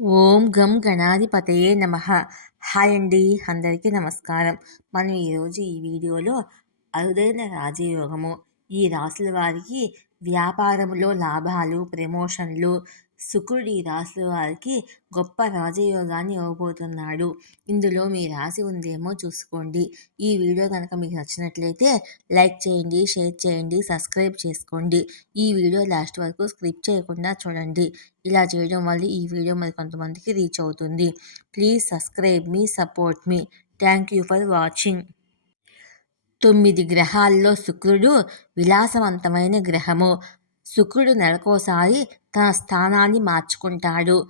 ఓం గం గణాధిపతయే నమ. హాయ్ అండి అందరికీ నమస్కారం. మనం ఈరోజు ఈ వీడియోలో అరుదైన రాజయోగము. ఈ రాసుల వారికి వ్యాపారంలో లాభాలు ప్రమోషన్లు శుక్రుడు ఈ రాశి వారికి గొప్ప రాజయోగాన్ని ఇవ్వబోతున్నాడు. ఇందులో మీ రాశి ఉందేమో చూసుకోండి. ఈ వీడియో కనుక మీకు నచ్చినట్లయితే లైక్ చేయండి షేర్ చేయండి సబ్స్క్రైబ్ చేసుకోండి. ఈ వీడియో లాస్ట్ వరకు స్క్రిప్ట్ చేయకుండా చూడండి. ఇలా చేయడం వల్ల ఈ వీడియో మరి కొంతమందికి రీచ్ అవుతుంది. ప్లీజ్ సబ్స్క్రైబ్ మీ support me. Thank you for watching. తొమ్మిది గ్రహాల్లో శుక్రుడు విలాసవంతమైన గ్రహము. శుక్రుడు నెలకోసారి తన స్థానాన్ని మార్చుకుంటాడు.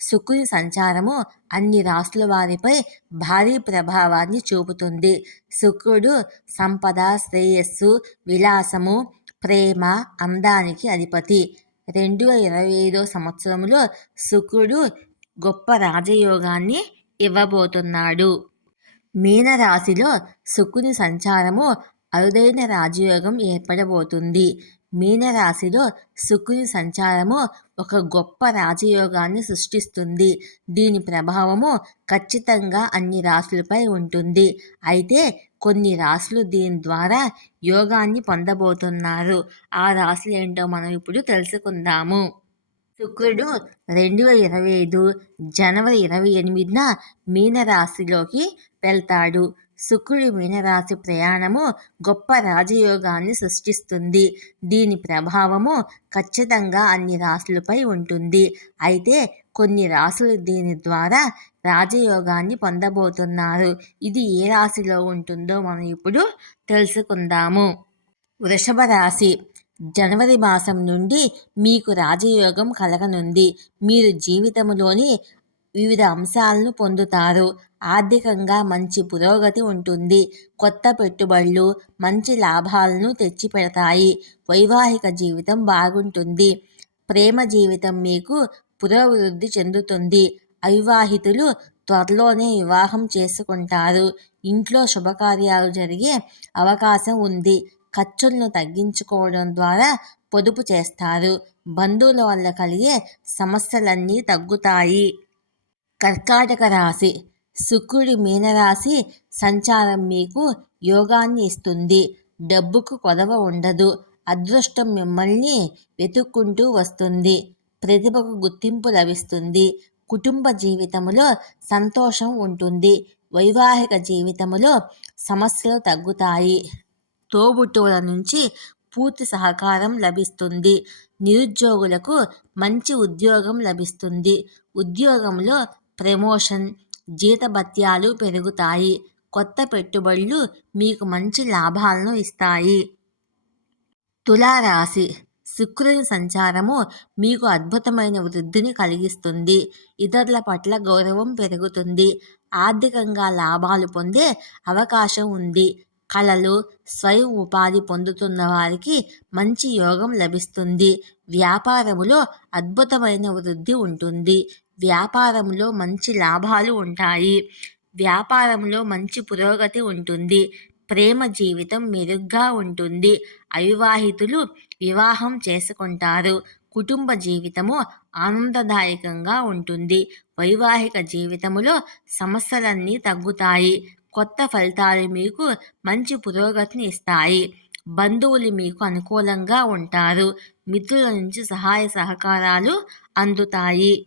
శుక్రుని సంచారము అన్ని రాసుల వారిపై భారీ ప్రభావాన్ని చూపుతుంది. శుక్రుడు సంపద శ్రేయస్సు విలాసము ప్రేమ అందానికి అధిపతి. రెండు వేల ఇరవై ఐదో సంవత్సరంలో శుక్రుడు గొప్ప రాజయోగాన్ని ఇవ్వబోతున్నాడు. మీనరాశిలో శుక్రుని సంచారము అరుదైన రాజయోగం ఏర్పడబోతుంది. మీనరాశిలో శుక్రుని సంచారము ఒక గొప్ప రాజయోగాన్ని సృష్టిస్తుంది. దీని ప్రభావము ఖచ్చితంగా అన్ని రాశులపై ఉంటుంది. అయితే కొన్ని రాశులు దీని ద్వారా యోగాన్ని పొందబోతున్నారు. ఆ రాశులు ఏంటో మనం ఇప్పుడు తెలుసుకుందాము. శుక్రుడు రెండు వేల ఇరవై ఐదు జనవరి ఇరవై ఎనిమిదిన మీనరాశిలోకి వెళ్తాడు. శుక్రుడి మీనరాశి ప్రయాణము గొప్ప రాజయోగాన్ని సృష్టిస్తుంది. దీని ప్రభావము ఖచ్చితంగా అన్ని రాశులపై ఉంటుంది. అయితే కొన్ని రాశులు దీని ద్వారా రాజయోగాన్ని పొందబోతున్నారు. ఇది ఏ రాశిలో ఉంటుందో మనం ఇప్పుడు తెలుసుకుందాము. వృషభ రాశి. జనవరి మాసం నుండి మీకు రాజయోగం కలగనుంది. మీరు జీవితంలోని వివిధ అంశాలను పొందుతారు. ఆర్థికంగా మంచి పురోగతి ఉంటుంది. కొత్త పెట్టుబడులు మంచి లాభాలను తెచ్చిపెడతాయి. వైవాహిక జీవితం బాగుంటుంది. ప్రేమ జీవితం మీకు పురోభివృద్ధి చెందుతుంది. అవివాహితులు త్వరలోనే వివాహం చేసుకుంటారు. ఇంట్లో శుభకార్యాలు జరిగే అవకాశం ఉంది. ఖర్చులను తగ్గించుకోవడం ద్వారా పొదుపు చేస్తారు. బంధువుల వల్ల కలిగే సమస్యలన్నీ తగ్గుతాయి. కర్కాటక రాశి శుక్రుడి మీనరాశి సంచారం మీకు యోగాన్ని ఇస్తుంది. డబ్బుకు కొదవ ఉండదు. అదృష్టం మిమ్మల్ని వెతుక్కుంటూ వస్తుంది. ప్రతిభకు గుర్తింపు లభిస్తుంది. కుటుంబ జీవితంలో సంతోషం ఉంటుంది. వైవాహిక జీవితంలో సమస్యలు తగ్గుతాయి. తోబుట్టువుల నుంచి పూర్తి సహకారం లభిస్తుంది. నిరుద్యోగులకు మంచి ఉద్యోగం లభిస్తుంది. ఉద్యోగంలో ప్రమోషన్ జీతభత్యాలు పెరుగుతాయి. కొత్త పెట్టుబడులు మీకు మంచి లాభాలను ఇస్తాయి. తులారాశి. శుక్రుని సంచారము మీకు అద్భుతమైన వృద్ధిని కలిగిస్తుంది. ఇతరుల పట్ల గౌరవం పెరుగుతుంది. ఆర్థికంగా లాభాలు పొందే అవకాశం ఉంది. కళలు స్వయం ఉపాధి పొందుతున్న వారికి మంచి యోగం లభిస్తుంది. వ్యాపారములో అద్భుతమైన వృద్ధి ఉంటుంది. వ్యాపారంలో మంచి లాభాలు ఉంటాయి. వ్యాపారంలో మంచి పురోగతి ఉంటుంది. ప్రేమ జీవితం మెరుగ్గా ఉంటుంది. అవివాహితులు వివాహం చేసుకుంటారు. కుటుంబ జీవితము ఆనందదాయకంగా ఉంటుంది. వైవాహిక జీవితములో సమస్యలన్నీ తగ్గుతాయి. కొత్త ఫలితాలు మీకు మంచి పురోగతిని ఇస్తాయి. బంధువులు మీకు అనుకూలంగా ఉంటారు. మిత్రుల నుంచి సహాయ సహకారాలు అందుతాయి.